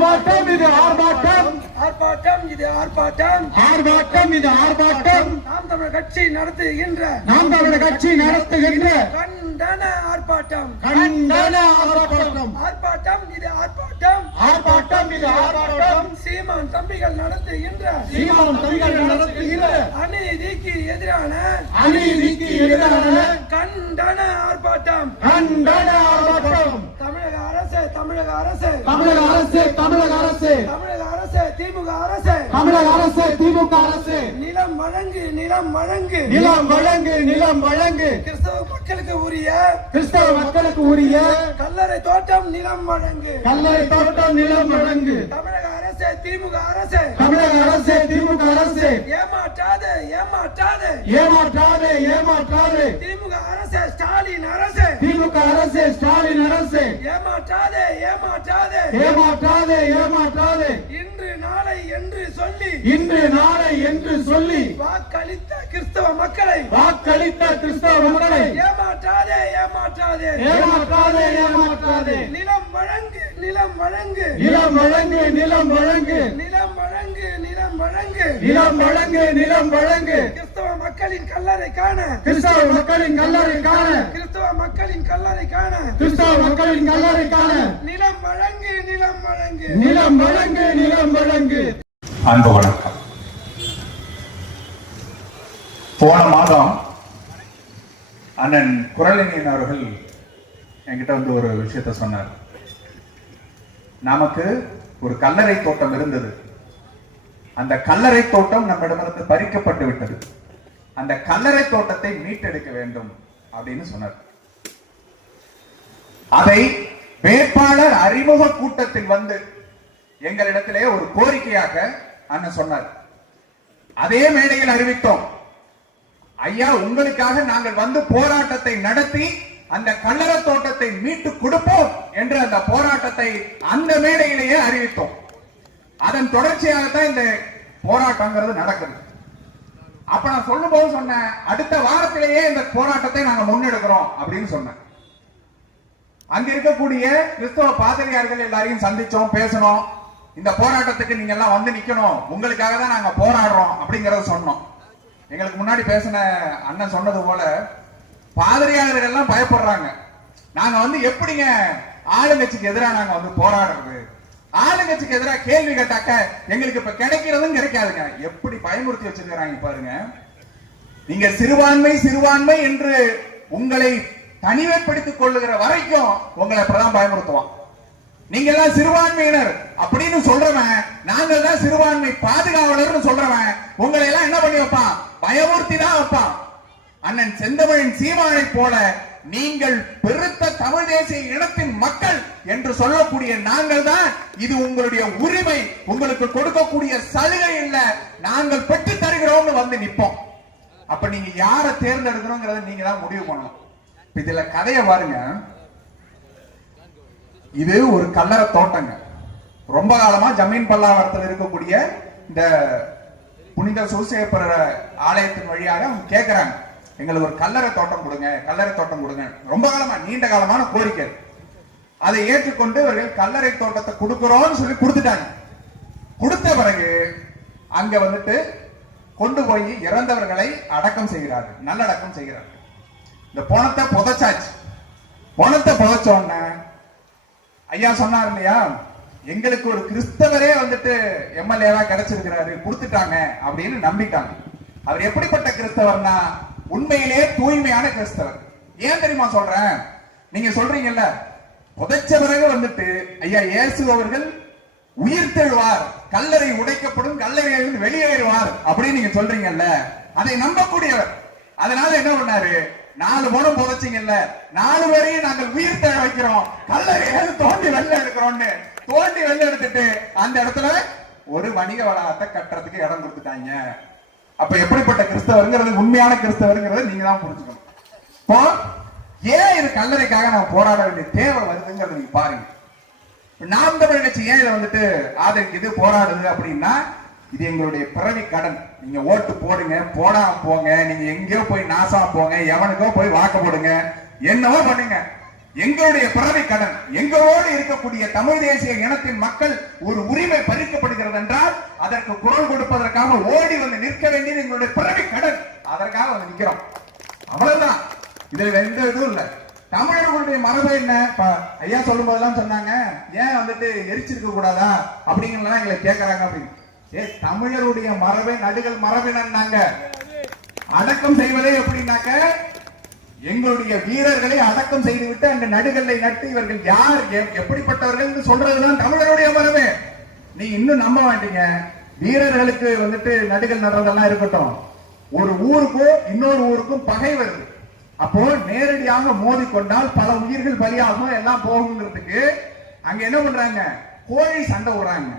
ஆர்ப்பாட்டம் இது ஆர்ப்பாட்டம், ஆர்ப்பாட்டம் இது ஆர்ப்பாட்டம், ஆர்ப்பாட்டம் இது ஆர்ப்பாட்டம். நாம் தமிழர் கட்சி நடத்துகின்ற கண்டன ஆர்ப்பாட்டம், கண்டன ஆர்ப்பாட்டம், ஆர்ப்பாட்டம் இது ஆர்ப்பாட்டம், ஆர்ப்பாட்டம் இது ஆர்ப்பாட்டம். சீமான் தம்பிகள் நடத்துகின்ற அநீதிக்கு எதிரான கண்டன ஆர்ப்பாட்டம், கண்டன ஆர்ப்பாட்டம். தமிழக அரசு, தமிழக அரசு, தமிழக அரசு, தமிழக அரசு, தமிழக அரசு, திமுக அரசு, தமிழக அரசு, திமுக அரசு, நிலம் வழங்கு, நிலம் வழங்கு, நிலம் வழங்கு, நிலம் வழங்கு. கிறிஸ்தவ மக்களுக்கு உரிய, கிறிஸ்தவ மக்களுக்கு உரிய கல்லறை தோட்டம் நிலம் வழங்கு, கல்லறை தோட்டம் நிலம் வழங்கு. தமிழக அரசு, திமுக அரசு, தமிழக அரசு, திமுக அரசு, ஏமாற்றாது, ஏமாற்றாது, ஏமாற்றாது, ஏமாற்றாது. திமுக அரசு, ஸ்டாலின் அரசு, திமுக அரசு, ஸ்டாலின் அரசு, ஏமாற்றாது, ஏமாற்றாது, ஏமாற்றாது, ஏமாற்றாது. இன்று நாளை என்று சொல்லி, இன்று நாளை என்று சொல்லி வாக்களித்த கிறிஸ்தவ மக்களை, வாக்களித்த கிறிஸ்தவ மக்களை ஏமாற்றாதே, ஏமாற்றாதே, ஏமாற்றாதே, ஏமாற்றாதே. நிலம் வழங்கு, நிலம் வழங்கு, நிலம் வழங்கு, நிலம் வழங்கு, நிலம் வழங்கு, நிலம் வழங்கு, நிலம் வழங்கு, நிலம் வழங்கு. கிறிஸ்தவ மக்களின் கல்லறை காண, கிறிஸ்தவ மக்களின் கல்லறை காண, கிறிஸ்தவ மக்களின் கல்லறை காண, கிறிஸ்தவ மக்களின் கல்லறை காண. நிலம் வழங்கு, நிலம் வழங்கு, நிலம் வழங்கு, நிலம் வழங்கு. அன்பு வணக்கம். போன மாதம் அண்ணன் குரலினியன் அவர்கள் என்கிட்ட வந்து ஒரு விஷயத்த சொன்னார். நமக்கு ஒரு கல்லறை தோட்டம் இருந்தது, அந்த கல்லறை தோட்டம் நம்மிடமிருந்து பறிக்கப்பட்டு விட்டது, அந்த கல்லறை தோட்டத்தை மீட்டெடுக்க வேண்டும் அப்படின்னு சொன்னார். அதை வேட்பாளர் அறிமுக கூட்டத்தில் வந்து எங்களிடத்திலே ஒரு கோரிக்கையாக அண்ணன் சொன்னார். அதே மேடையில் அறிவித்தோம், ஐயா உங்களுக்காக நாங்கள் வந்து போராட்டத்தை நடத்தி அந்த கல்லறை தோட்டத்தை மீட்டு கொடுப்போம் என்று அந்த போராட்டத்தை அந்த மேடையிலேயே அறிவித்தோம். அதன் தொடர்ச்சியாகத்தான் இந்த போராட்டங்கிறது நடக்குது. அப்ப நான் சொல்லும் போது சொன்னேன், அடுத்த வாரத்திலேயே இந்த போராட்டத்தை நாங்க முன்னெடுக்கிறோம் அப்படின்னு சொன்னேன். அங்க இருக்கக்கூடிய கிறிஸ்தவ பாதிரியார்கள் எல்லாரையும் சந்திச்சோம், பேசணும். இந்த போராட்டத்துக்கு நீங்க எல்லாம் வந்து நிக்கணும், உங்களுக்காக தான் நாங்க போராடுறோம் அப்படிங்கறத சொன்னோம். எங்களுக்கு முன்னாடி பேசின அண்ணன் சொன்னது போல பாதிரியாளர்கள் எல்லாம் பயப்படுறாங்க. நாங்க வந்து எப்படிங்க ஆளுங்கட்சிக்கு எதிராக நாங்க வந்து போராடுறது, ஆளுங்கட்சிக்கு எதிராக கேள்வி கேட்டாக்க எங்களுக்கு இப்ப கிடைக்கிறதும் கிடைக்காதுங்க. எப்படி பயமுறுத்தி வச்சிருக்கிறாங்க பாருங்க. நீங்க சிறுபான்மை சிறுபான்மை என்று உங்களை தனிமைப்படுத்திக் கொள்ளுகிற வரைக்கும் உங்களை இப்பதான் பயமுறுத்துவான். நீங்க எல்லாம் சிறுபான்மையினர் அப்படின்னு சொல்றவன், நாங்கள் தான் சிறுபான்மை பாதுகாவலர் சொல்றவன் உங்களை எல்லாம் என்ன பண்ணி வைப்பான், பயமுறுத்தி தான் வைப்பான். அண்ணன் செந்தமிழின் சீமானை போல நீங்கள் பெருத்த தமிழ் தேசிய இனத்தின் மக்கள் என்று சொல்லக்கூடிய நாங்கள் தான் இது உங்களுடைய உரிமை, உங்களுக்கு கொடுக்கக்கூடிய சலுகை இல்ல, நாங்கள் பெற்று தருகிறோம்னு வந்து நிற்போம். அப்ப நீங்க யாரை தேர்ந்தெடுக்கணும்ங்கறத நீங்க தான் முடிவு பண்ணணும். இதுல கதையை பாருங்க. இது ஒரு கல்லறை தோட்டங்க. ரொம்ப காலமா ஜமீன் பல்லாவரத்தில் இருக்கக்கூடிய இந்த புனித சூசேப்பர் ஆலயத்தின் வழியாக அவங்க கேட்கிறாங்க, எங்களுக்கு ஒரு கல்லறை தோட்டம் கொடுங்க, கல்லறை தோட்டம் கொடுங்க. ரொம்ப காலமா, நீண்ட காலமான கோரிக்கை. அதை ஏற்றுக்கொண்டு இவர்கள் கல்லறை தோட்டத்தை கொடுக்கிறோம்னு சொல்லி கொடுத்துட்டாங்க. கொடுத்த பிறகு அங்க வந்துட்டு கொண்டு போய் இறந்தவர்களை அடக்கம் செய்கிறார்கள், நல்லடக்கம் செய்கிறார்கள். இந்த பணத்தை புதைச்சாச்சு. பணத்தை புதைச்ச உடனே ஐயா சொன்னார் இல்லையா, எங்களுக்கு ஒரு கிறிஸ்தவரே வந்துட்டு எம்எல்ஏவா கிடைச்சிருக்கிறாரு, கொடுத்துட்டாங்க அப்படின்னு நம்பிட்டாங்க. அவர் எப்படிப்பட்ட கிறிஸ்தவர்னா உண்மையிலே தூய்மையான கிறிஸ்தவர். ஏன் தெரியுமா சொல்றேன், நீங்க சொல்றீங்கல்ல புதைச்ச பிறகு வந்துட்டு ஐயா இயேசு அவர்கள் உயிர் தெழுவார், கல்லறை உடைக்கப்படும், கல்லறையிலிருந்து வெளியேறுவார் அப்படின்னு நீங்க சொல்றீங்கல்ல, அதை நம்பக்கூடியவர். அதனால என்ன பண்ணாரு, 4 பணம் புதைச்சிங்கல்ல, 4 பேரையும் நாங்கள் உயிர் தெழ வைக்கிறோம், கல்லறையை தோண்டி வெள்ள எடுக்கிறோம்னு தோண்டி வெள்ள எடுத்துட்டு அந்த இடத்துல ஒரு வணிக வளாகத்தை கட்டுறதுக்கு இடம் கொடுத்துட்டாங்க. அப்ப எப்படிப்பட்ட கிறிஸ்தவருங்கிறது, உண்மையான கிறிஸ்தவருங்கிறத நீங்க தான் புரிஞ்சுக்கணும். இப்போ ஏன் இது கல்லறைக்காக நான் போராட வேண்டிய தேவை வருதுங்கிறத நீங்க பாருங்க. நாம் தமிழர் கட்சி ஏன் இதை வந்துட்டு ஆதரிக்குது, போராடுது அப்படின்னா, இது எங்களுடைய பிறவி கடன். நீங்க ஓட்டு போடுங்க, போடாம போங்க, நீங்க எங்கேயோ போய் நாசமா போங்க, எவனுக்கோ போய் வாக்கு போடுங்க, என்னவோ பண்ணுங்க, எங்களுடைய பிறவி கடன். எங்களோடு இருக்கக்கூடிய தமிழ் தேசிய இனத்தின் மக்கள் ஒரு உரிமை பறிக்கப்படுகிறது என்றால் அதற்கு குரல் கொடுப்பதற்காக ஓடி வந்து நிற்க வேண்டியது எங்களுடைய பிறவி கடன். அதற்காக வந்து நிற்கிறோம், அவ்வளவுதான். இதுல எந்த இதுவும் இல்ல. தமிழர்களுடைய மரபு என்ன? ஐயா சொல்லும் போதெல்லாம் சொன்னாங்க, ஏன் வந்துட்டு எரிச்சிருக்க கூடாதா அப்படிங்கலாம் எங்களை கேட்கறாங்க அப்படின்னு. தமிழருடைய மரபை நடுகள் மரபினாங்க. அடக்கம் செய்வதே எப்படின்னாக்க, எங்களுடைய வீரர்களை அடக்கம் செய்துவிட்டு அந்த நடுகளை நட்டு இவர்கள் யார் எப்படிப்பட்டவர்கள் சொல்றதுதான் தமிழருடைய மரபு. நீ இன்னும் நம்ப மாட்டீங்க. வீரர்களுக்கு வந்துட்டு நடுகள் நடுறதெல்லாம் இருக்கட்டும், ஒரு ஊருக்கும் இன்னொரு ஊருக்கும் பகை வருது. அப்போ நேரடியாக மோதி கொண்டால் பல உயிர்கள் பலியாகும், எல்லாம் போகுங்கிறதுக்கு அங்க என்ன பண்றாங்க, கோழி சண்டை விடுறாங்க.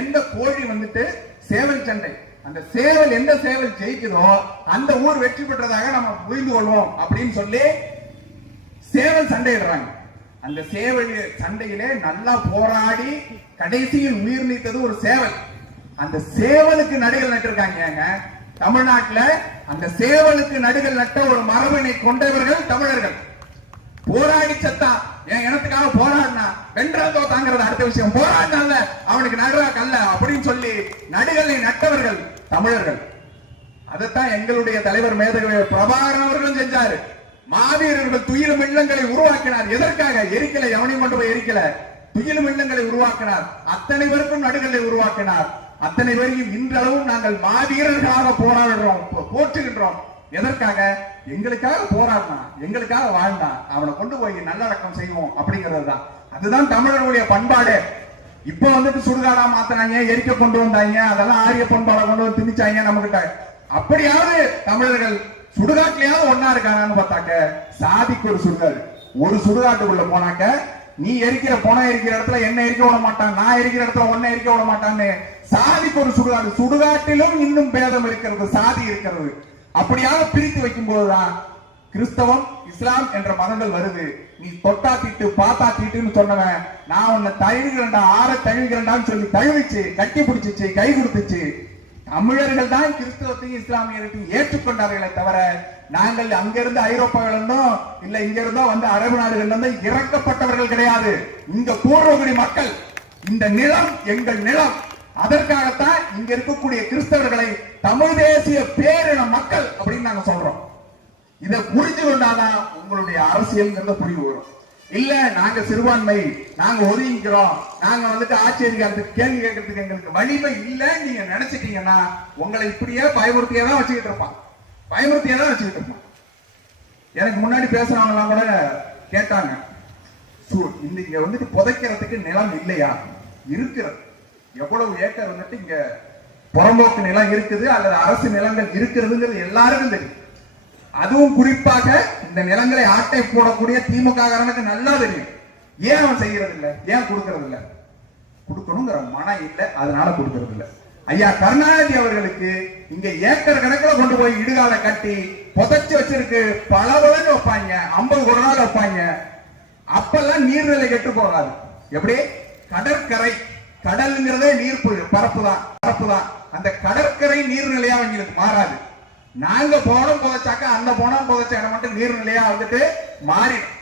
எந்த கோழி வந்துட்டு சேவல் சண்டை, அந்த சேவல் எந்த சேவல் ஜெயிக்குதோ அந்த ஊர் வெற்றி பெற்றதாக நம்ம புரிந்து கொள்வோம் அப்படின்னு சொல்லி சேவல் சண்டையிடுறாங்க. அந்த சேவல் சண்டையிலே நல்லா போராடி கடைசியில் உயிர் நீத்தது ஒரு சேவல். அந்த சேவலுக்கு நடுகள் நட்டிருக்காங்க தமிழ்நாட்டுல. அந்த சேவலுக்கு நடுகள் நட்ட ஒரு மரபினை கொண்டவர்கள் தமிழர்கள். போராடி சத்தா, என் இனத்துக்காக போராடினா வென்றதோ தாங்கிறது அடுத்த விஷயம். போராடினால அவனுக்கு நடுறா கல்ல அப்படின்னு சொல்லி நடுகளை நட்டவர்கள் தமிழர்கள். அதைத்தான் எங்களுடைய தலைவர் மேதகவி பிரபாகரன் அவர்களும் செஞ்சாரு. மாவீரர்கள் துயிலும் இல்லங்களை உருவாக்கினார். எதற்காக? எரிக்கலை, எவனையும் கொண்டு போய் எரிக்கல, துயிலும் இல்லங்களை உருவாக்கினார். அத்தனை பேருக்கும் நடுகளை உருவாக்கினார். அத்தனை பேரையும் இன்றளவும் நாங்கள் மாவீரர்களாக போராடுறோம், போற்றுகின்றோம். எதற்காக? எங்களுக்காக போராடினான், எங்களுக்காக வாழ்ந்தான், அவனை கொண்டு போய் நல்லடக்கம் செய்வோம் அப்படிங்கிறது தான். அதுதான் தமிழர்களுடைய பண்பாடு. இப்ப வந்துட்டு சுடுகாடா மாத்தினாங்க, எரிக்க கொண்டு வந்தாங்க, அதெல்லாம் ஆரிய பண்பாடை கொண்டு வந்து திணிச்சாங்க நம்ம கிட்ட. அப்படியாவது தமிழர்கள் சுடுகாட்டிலேயாவது ஒன்னா இருக்காங்கன்னு பார்த்தாக்க, சாதிக்கு ஒரு சுடுகாடு. ஒரு சுடுகாட்டுக்குள்ள போனாக்க நீ எரிக்கிற பணம் எரிக்கிற இடத்துல என்ன எரிக்க விட மாட்டான், நான் எரிக்கிற இடத்துல ஒன்ன எரிக்க விட மாட்டான்னு சாதிக்கு ஒரு சுடுகாடு. சுடுகாட்டிலும் இன்னும் பேதம் இருக்கிறது, சாதி இருக்கிறது. அப்படியாக பிரித்து வைக்கும் போதுதான் கிறிஸ்தவம் இஸ்லாம் என்ற மதங்கள் வருது. நீ தொட்டா தீட்டு பாத்தா தீட்டுன்னு சொன்னவன், நான் உன்னை தழுவிக்கிறேன்டா, ஆற தழுவிக்கிறேன்டான்னு சொல்லி தழுவிச்சு கட்டி பிடிச்சிச்சு, கை கொடுத்துச்சு. தமிழர்கள் தான் கிறிஸ்தவத்தையும் இஸ்லாமியர்களையும் ஏற்றுக்கொண்டார்களே தவிர, நாங்கள் அங்கிருந்து ஐரோப்பாவிலிருந்தும் இல்ல இங்க இருந்தோ வந்து அரபு நாடுகள் இருந்து இறக்கப்பட்டவர்கள் கிடையாது. இந்த பூர்வகுடி மக்கள், இந்த நிலம் எங்கள் நிலம். அதற்காகத்தான் இங்க இருக்கக்கூடிய கிறிஸ்தவர்களை தமிழ் தேசிய பேரின மக்கள் அப்படின்னு நாங்க சொல்றோம். இதை புரிஞ்சு கொண்டாதான் உங்களுடைய அரசியல் புரிவு வரும். இல்ல நாங்க சிறுபான்மை, நாங்க ஒதுங்கிக்கிறோம், நாங்க வந்துட்டு ஆட்சி அதிகாரத்துக்கு கேள்வி கேட்கறதுக்கு எங்களுக்கு வலிமை இல்லைன்னு நீங்க நினைச்சிட்டீங்கன்னா உங்களை இப்படியே பயமுறுத்தியே தான் வச்சுக்கிட்டு இருப்பான், பயமுறுத்தியே தான் வச்சுக்கிட்டு இருப்பான். எனக்கு முன்னாடி பேசுறவங்க எல்லாம் கூட கேட்டாங்க, இங்க வந்துட்டு புதைக்கிறதுக்கு நிலம் இல்லையா? இருக்கிறது. எவ்வளவு ஏக்கர் வந்துட்டு இங்க புறம்போக்கு நிலம் இருக்குது அல்லது அரசு நிலங்கள் இருக்கிறதுங்கிறது எல்லாருக்கும் தெரியும். அதுவும் குறிப்பாக இந்த நிலங்களை ஆட்டை போடக்கூடிய திமுக காரனுக்கு நல்லா தெரியும். ஏன் அவன் செய்யறது இல்ல, ஏன் கொடுக்கறது இல்ல? கொடுக்கணுங்கிற மனம் இல்ல, அதனால கொடுக்கறது இல்ல. ஐயா கருணாநிதி அவர்களுக்கு இங்க ஏக்கர் கணக்கில் கொண்டு போய் இடுகால கட்டி புதைச்சு வச்சிருக்கு, பல பலன்னு வைப்பாங்க, 50 கோடி நாள் வைப்பாங்க. அப்பெல்லாம் நீர்நிலை கெட்டு போகாது. எப்படி? கடற்கரை, கடல்ங்கிறதே நீர் பரப்பு தான். அந்த கடற்கரை நீர்நிலையா அவங்களுக்கு மாறாது. நாங்க போனோம் புதைச்சாக்க அந்த போனோம் புதைச்ச இடம் மட்டும் நீர்நிலையா வந்துட்டு மாறிடும்.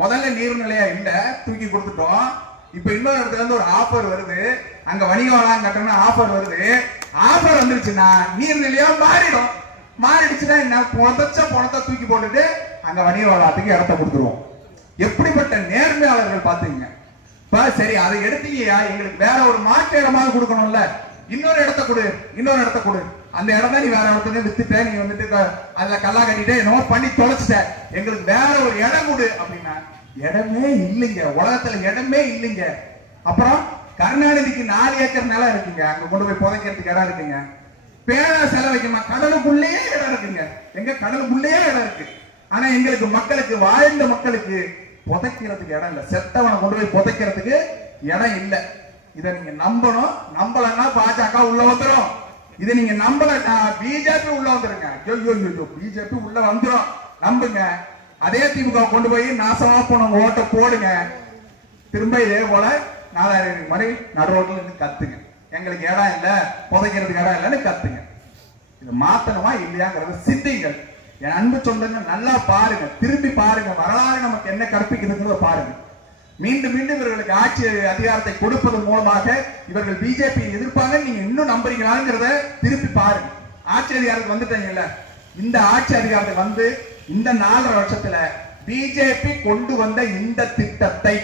முதல்ல நீர்நிலையா இல்ல, தூக்கி கொடுத்துட்டோம். இப்ப இன்னொரு இடத்துல இருந்து ஒரு ஆஃபர் வருது, அங்க வணிக வளாகம் கட்டணும்னு ஆஃபர் வருது. ஆஃபர் வந்துருச்சுன்னா நீர்நிலையா மாறிடும். மாறிடுச்சுன்னா என்ன, புதைச்ச பணத்தை தூக்கி போட்டுட்டு அங்க வணிக வளாகத்துக்கு இடத்த கொடுத்துருவோம். எப்படிப்பட்ட நேர்மையாளர்கள் பாத்தீங்க. சரி, அதை எடுத்தீங்கயா, எங்களுக்கு வேற ஒரு மாற்று இடமாக கொடுக்கணும்ல, இன்னொரு இடத்த கொடு, இன்னொரு இடத்த கொடு. அந்த இடம் தான் நீ வேற இடத்துல வித்துட்ட, நீ வந்துட்டு அதுல கல்லா கட்டிட்டு என்னவோ பண்ணி தொலைச்சிட்ட, எங்களுக்கு வேற ஒரு இடம் கொடு அப்படின்னா இடமே இல்லைங்க, உலகத்துல இடமே இல்லைங்க. அப்புறம் கருணாநிதிக்கு 4 ஏக்கர் நிலம் இருக்குங்க, அங்க கொண்டு போய் புதைக்கிறதுக்கு இடம் இருக்குங்க. பேரா செலவைக்குமா, கடலுக்குள்ளேயே இடம் இருக்குங்க, எங்க கடலுக்குள்ளேயே இடம் இருக்கு. ஆனா எங்களுக்கு மக்களுக்கு, வாழ்ந்த மக்களுக்கு புதைக்கிறதுக்கு இடம் இல்ல, செத்தவனை கொண்டு போய் புதைக்கிறதுக்கு இடம் இல்ல. இதை நீங்க நம்பணும். நம்பலன்னா பாஜக உள்ள வந்துடும். இதை நீங்க நம்பலன்னா பிஜேபி உள்ள வந்துருங்க. பிஜேபி உள்ள வந்துடும், நம்புங்க. அதே திமுக கொண்டு போய் நாசமா போன ஓட்ட போடுங்க. திரும்ப இதே போல 4000 மணி நடு ரோட்ல இருந்து கத்துங்க, எங்களுக்கு இடம் இல்ல, புதைக்கிறதுக்கு இடம் இல்லைன்னு கத்துங்க. இதை மாத்தணுமா இல்லையாங்கிறத சிந்திங்கள். என் அன்பு சொந்தங்க நல்லா பாருங்க, திரும்பி பாருங்க, வரலாறு நமக்கு என்ன கற்பிக்குதுங்கிறத பாருங்க. மீண்டும் மீண்டும் இவர்களுக்கு ஆட்சி அதிகாரத்தை கொடுப்பதன் மூலமாக இவர்கள் பிஜேபி எதிர்ப்பாங்க, நீங்க இன்னும் நம்புறீங்களாங்கிறத திருப்பி பாருங்க. ஆட்சி அதிகாரத்துக்கு வந்துட்டீங்கல்ல, இந்த ஆட்சி அதிகாரத்தை வந்து இந்த 4.5 வருஷத்துல பிஜேபி கொண்டு வந்த இந்த திட்டத்தை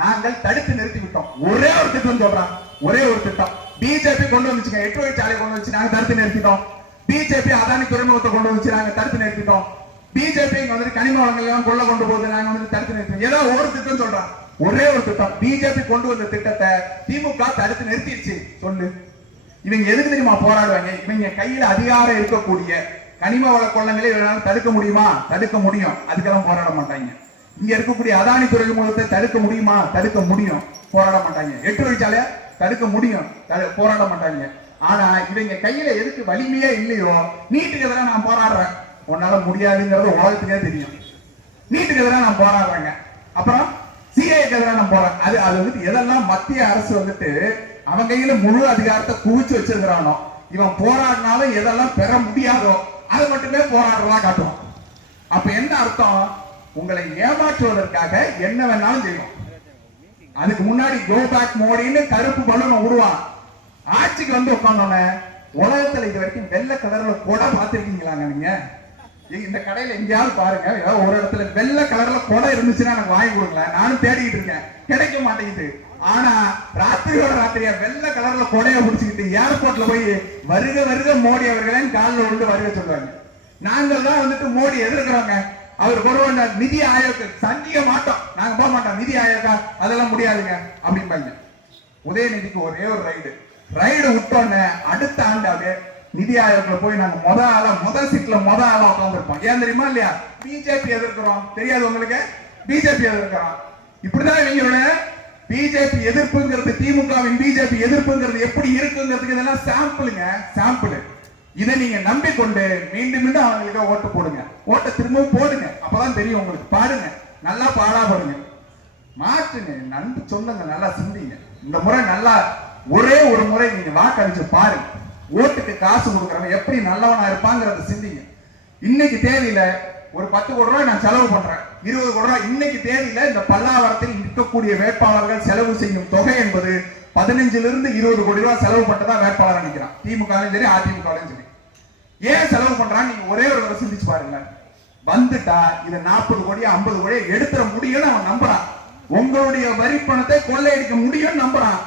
நாங்கள் தடுத்து நிறுத்தி விட்டோம். ஒரே ஒரு திட்டம் சொல்றான், ஒரே ஒரு திட்டம் பிஜேபி கொண்டு வந்துச்சுங்க. 8 வழிச்சாலை கொண்டு வந்துச்சு, நாங்க தடுத்து நிறுத்திட்டோம். பிஜேபி அதானி துறைமுகத்தை கொண்டு வந்துச்சு, நாங்க தடுத்து நிறுத்திட்டோம். பிஜேபி வந்து கனிம வளங்கள் எல்லாம் கொள்ள கொண்டு போகுது, நாங்க வந்து தடுத்து நிறுத்திட்டோம். ஏதோ ஒரு திட்டம் சொல்றான், ஒரே ஒரு திட்டம். பிஜேபி கொண்டு வந்த திட்டத்தை திமுக தடுத்து நிறுத்திடுச்சு. சொல்லு, இவங்க எதுக்கு தெரியுமா போராடுவாங்க? இவங்க கையில அதிகாரம் இருக்கக்கூடிய கனிம வள கொள்ளங்களை இவங்களால தடுக்க முடியுமா? தடுக்க முடியும். அதுக்கெல்லாம் போராட மாட்டாங்க. இங்க இருக்கக்கூடிய அதானி துறைமுகத்தை தடுக்க முடியுமா? தடுக்க முடியும். போராட மாட்டாங்க. 8 வழிச்சாலைய தடுக்க முடியும், போராட மாட்டாங்க. ஆனா இவங்க கையில எதுக்கு வலிமையே இல்லையோ, நீட்டுக்கு எதிராக நான் போராடுறேன், உன்னால முடியாதுங்கிறது உலகத்துக்கே தெரியும். நீட்டுக்கு எதிராக நான் போராடுறேங்க, அப்புறம் சிஏக்கு எதிராக நான் போறேன். அது வந்துட்டு எதெல்லாம் மத்திய அரசு வந்துட்டு அவன் கையில முழு அதிகாரத்தை குவிச்சு வச்சிருக்கிறானோ, இவன் போராடினாலும் எதெல்லாம் பெற முடியாதோ அதை மட்டுமே போராடுறதா காட்டுவான். அப்ப என்ன அர்த்தம்? உங்களை ஏமாற்றுவதற்காக என்ன வேணாலும் செய்யும். அதுக்கு முன்னாடி கோ பேக் மோடின்னு கருப்பு பலூனை விடுவான். ஆட்சிக்கு வந்து உட்கார்ந்தோன்னே உலகத்துல இது வரைக்கும் வெள்ளை கலர்ல கொடை பார்த்திருக்கீங்களாங்க? நீங்க இந்த கடையில எங்கேயாவது பாருங்க, ஏதாவது ஒரு இடத்துல வெள்ளை கலர்ல கொடை இருந்துச்சுன்னா எனக்கு வாங்கி கொடுக்கல. நானும் தேடிக்கிட்டு இருக்கேன், கிடைக்க மாட்டேங்குது. ஆனா ராத்திரியோட ராத்திரியா வெள்ளை கலர்ல கொடையை பிடிச்சுக்கிட்டு ஏர்போர்ட்ல போய் வருக வருக மோடி அவர்களே காலில் விழுந்து வருக சொல்றாங்க. நாங்கள் தான் வந்துட்டு மோடி எதிர்க்கிறோங்க. அவர் கொண்டு நிதி ஆயோக் சந்திக்க மாட்டோம், நாங்க போக மாட்டோம். நிதி ஆயோக்கா அதெல்லாம் முடியாதுங்க அப்படிம்பாங்க. உதயநிதிக்கு ஒரே ஒரு ரைடு விட்டோன்னு அடுத்த ஆண்டாவே நிதி ஆயோக்ல போய் நாங்க முதல் சீட்ல உட்காந்துருப்போம். ஏன் தெரியுமா? இல்லையா? பிஜேபி எதிர்க்கிறோம். தெரியாது உங்களுக்கு? பிஜேபி எதிர்க்கிறோம். இப்படிதான் இவங்களோட பிஜேபி எதிர்ப்புங்கிறது, திமுகவின் பிஜேபி எதிர்ப்புங்கிறது எப்படி இருக்குங்கிறதுக்கு இதெல்லாம் சாம்பிளுங்க, சாம்பிள். இதை நீங்க நம்பிக்கொண்டு மீண்டும் மீண்டும் அவங்களுக்கு ஓட்டு போடுங்க, ஓட்டை திரும்பவும் போடுங்க. அப்பதான் தெரியும் உங்களுக்கு. பாருங்க, நல்லா பாடுங்க, மாற்றுங்க. நன்றி சொல்லுங்க, நல்லா சிந்திங்க. இந்த முறை நல்லா ஒரே ஒரு முறை நீங்க வாக்களிச்சு பாருங்க. ஓட்டுக்கு காசு கொடுக்கறவன் எப்படி நல்லவனா இருப்பாங்கிறத சிந்திங்க. இன்னைக்கு தேதியில ஒரு 10 கோடி ரூபாய் நான் செலவு பண்றேன், 20 கோடி ரூபாய். இன்னைக்கு தேதியில இந்த பல்லாவரத்தில் நிற்கக்கூடிய வேட்பாளர்கள் செலவு செய்யும் தொகை என்பது 15 - 20 கோடி ரூபாய் செலவு பண்ணிட்டுதான் வேட்பாளர் நிற்கிறான். திமுகலையும் சரி, அதிமுகலையும் சரி. ஏன் செலவு பண்றான்? நீங்க ஒரே ஒரு தடவை சிந்திச்சு பாருங்க. வந்துட்டா இதை 40 கோடி 50 கோடி எடுத்துட முடியும்னு அவன் நம்புறான். உங்களுடைய வரி பணத்தை கொள்ளையடிக்க முடியும்னு நம்புறான்.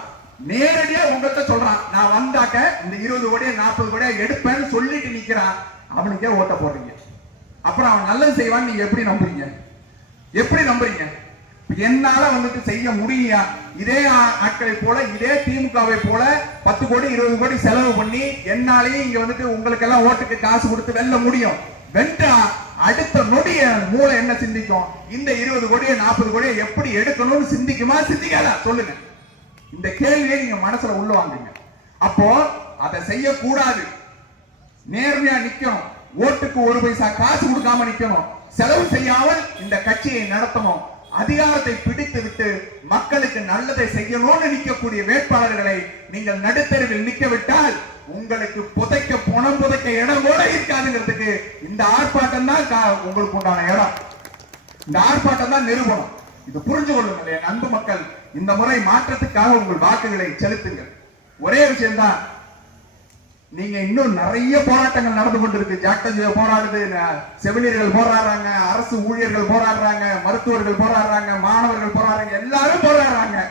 நேரடியா உங்கள்கிட்ட சொல்றான், நான் வந்தாக்க இந்த 20 கோடியை 40 கோடியை எடுப்பேன்னு சொல்லிட்டு நிக்கிறான். அவனுக்கே ஓட்ட போடுறீங்க. அப்புறம் அவன் நல்லது செய்வான்னு நீங்க எப்படி நம்புறீங்க? எப்படி நம்புறீங்க? என்னால வந்துட்டு செய்ய முடியா? இதே ஆட்களை போல, இதே திமுகவை போல 10 கோடி 20 கோடி செலவு பண்ணி என்னாலேயே இங்க வந்துட்டு உங்களுக்கு எல்லாம் ஓட்டுக்கு காசு கொடுத்து வெல்ல முடியும். வென்றா அடுத்த நொடிய மூளை என்ன சிந்திக்கும்? இந்த 20 கோடியை 40 கோடியை எப்படி எடுக்கணும்னு சிந்திக்குமா? சிந்திக்காதா? சொல்லுங்க. இந்த கேள்வியை நீங்க மனசுல உள்ள வாங்குங்க. அப்போ அதை செய்யக்கூடாது. நேர்மையா நிக்கணும். ஓட்டுக்கு 1 பைசா காசு கொடுக்காம நிக்கணும். செலவு செய்யாமல் இந்த கட்சியை நடத்தணும். அதிகாரத்தை பிடித்து விட்டு மக்களுக்கு நல்லதை செய்யணும்னு நிற்கக்கூடிய வேட்பாளர்களை நீங்கள் நடுத்தருவில் நிக்க விட்டால் உங்களுக்கு பணம் புதைக்க இடம் கூட இருக்காதுங்கிறதுக்கு இந்த ஆர்ப்பாட்டம் தான் உங்களுக்கு உண்டான இடம். இந்த ஆர்ப்பாட்டம் தான் நிரூபணம். இது புரிஞ்சு கொள்ளுங்கள் என் அன்பு மக்கள். இந்த முறை மாற்றத்துக்காக உங்கள் வாக்குகளை செலுத்துங்கள். ஒரே விஷயம்தான், நீங்க இன்னும் நிறைய போராட்டங்கள் நடந்து கொண்டிருக்கு. ஜாக்டோ போராடுது, செவிலியர்கள் போராடுறாங்க, அரசு ஊழியர்கள் போராடுறாங்க, மருத்துவர்கள் போராடுறாங்க, மாணவர்கள் போராடுறாங்க, எல்லாரும் போராடுறாங்க.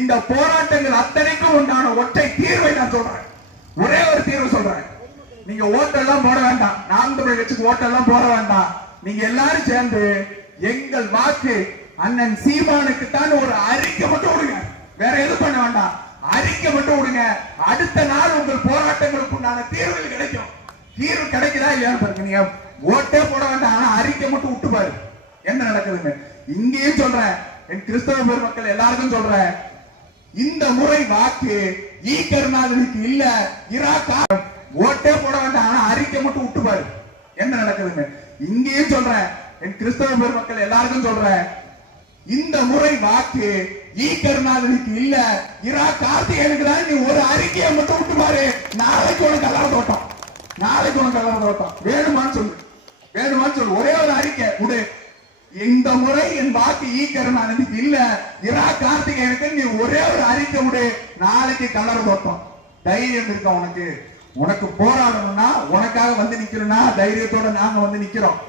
இந்த போராட்டங்கள் அத்தனைக்கும் உண்டான ஒற்றை தீர்வை நான் சொல்றேன். ஒரே ஒரு தீர்வு சொல்றேன். நீங்க ஓட்டெல்லாம் போட வேண்டாம், நாம் தமிழர் கட்சிக்கு ஓட்டெல்லாம் போட வேண்டாம். நீங்க எல்லாரும் சேர்ந்து எங்கள் வாக்கு அண்ணன் சீமானுக்கு தான் ஒரு அறிக்கை மட்டும் விடுங்க. வேற எதுவும் பண்ண வேண்டாம், அறிக்கை மட்டும் விடுங்க. அடுத்த நாள் உங்கள் போராட்டங்களுக்கு உண்டான தீர்வுகள் கிடைக்கும். தீர்வு கிடைக்குதா இல்லையான்னு பாருங்க. நீங்க ஓட்டே போட வேண்டாம், ஆனா அறிக்கை மட்டும் விட்டு பாரு என்ன நடக்குதுன்னு. இங்கேயும் சொல்றேன், என் கிறிஸ்தவ பெருமக்கள் எல்லாருக்கும் சொல்றேன், இந்த முறை வாக்கு ஈ கருணாநிதிக்கு இல்ல, ஈராக். ஓட்டே போட வேண்டாம், ஆனா அறிக்கை மட்டும் விட்டு பாரு என்ன நடக்குதுன்னு. இங்கேயும் சொல்றேன், என் கிறிஸ்தவ பெருமக்கள் எல்லாருக்கும் சொல்றேன், இந்த முறை வாக்கு ஈ கருணாநிதிக்கு இல்ல, ஈராக் கார்த்திகேயனுக்கு தான். நீ ஒரு அறிக்கையை மட்டும் விட்டு பாரு, நாளைக்கு உனக்கு கலர தோட்டம், நாளைக்கு உனக்கு கலர தோட்டம் வேணுமான்னு சொல்லு. வேணுமா சொல்லு, ஒரே ஒரு அறிக்கை கொடு. இந்த முறை என் வாக்கு ஈக்கருணாநிதிக்கு இல்ல இரா கார்த்திகேயனுக்கு நீ ஒரே ஒரு அறிக்கை விடு. நாளைக்கு கலர் தோட்டம் தைரியம் இருக்க உனக்கு. உனக்கு போராடணும்னா, உனக்காக வந்து நிக்கணும்னா தைரியத்தோட நாங்க வந்து நிக்கிறோம்.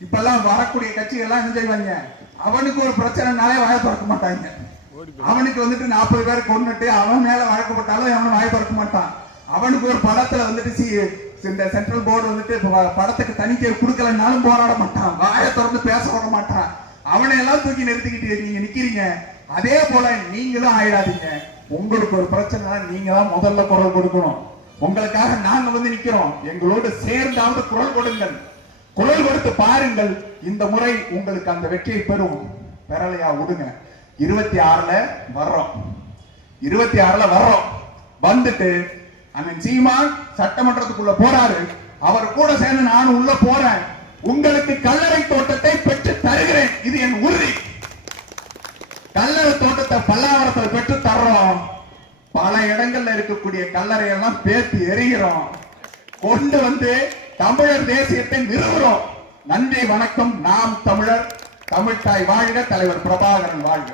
இப்பெல்லாம் வரக்கூடிய கட்சிகள் எல்லாம் என்ன செய்வாங்க, அவனுக்கு ஒரு பிரச்சனைனாலே வாய திறக்க மாட்டாங்க. அவனுக்கு வந்துட்டு 40 பேர் கொண்டுட்டு அவன் மேல வழக்கு போட்டாலும் அவன் வாய திறக்க மாட்டான். அவனுக்கு ஒரு படத்துல வந்துட்டு இந்த சென்ட்ரல் போர்டு வந்துட்டு படத்துக்கு தணிக்கை கொடுக்கலனாலும் போராட மாட்டான், வாயை திறந்து பேச விட மாட்டான். அவனை எல்லாம் தூக்கி நிறுத்திக்கிட்டு நீங்க நிக்கிறீங்க. அதே போல நீங்களும் ஆயிடாதீங்க. உங்களுக்கு ஒரு பிரச்சனை, நீங்க தான் முதல்ல குரல் கொடுக்கணும். உங்களுக்காக நாங்க வந்து நிக்கிறோம். எங்களோடு சேர்ந்தாவது குரல் கொடுங்கள். குரல் கொடுத்து பாருங்கள். இந்த முறை உங்களுக்கு அந்த வெற்றியை பெறும். பெறலையா விடுங்க. 26ல வர்றோம். 26ல வர்றோம். வந்துட்டு அண்ணன் சீமான் சட்டமன்றத்துக்குள்ள போறாரு. அவர் கூட சேர்ந்து நானும் உள்ள போறேன். உங்களுக்கு கல்லறை தோட்டத்தை பெற்று தருகிறேன். இது என் உறுதி. கல்லறை தோட்டத்தை பல்லாவரத்தில் பெற்று தர்றோம். பல இடங்கள்ல இருக்கக்கூடிய கல்லறை எல்லாம் பேர்த்து எரிகிறோம். கொண்டு வந்து தமிழர் தேசியத்தை நிறுவுறோம். நன்றி, வணக்கம். நாம் தமிழர். தமிழ்தாய் வாழ்க. தலைவர் பிரபாகரன் வாழ்க.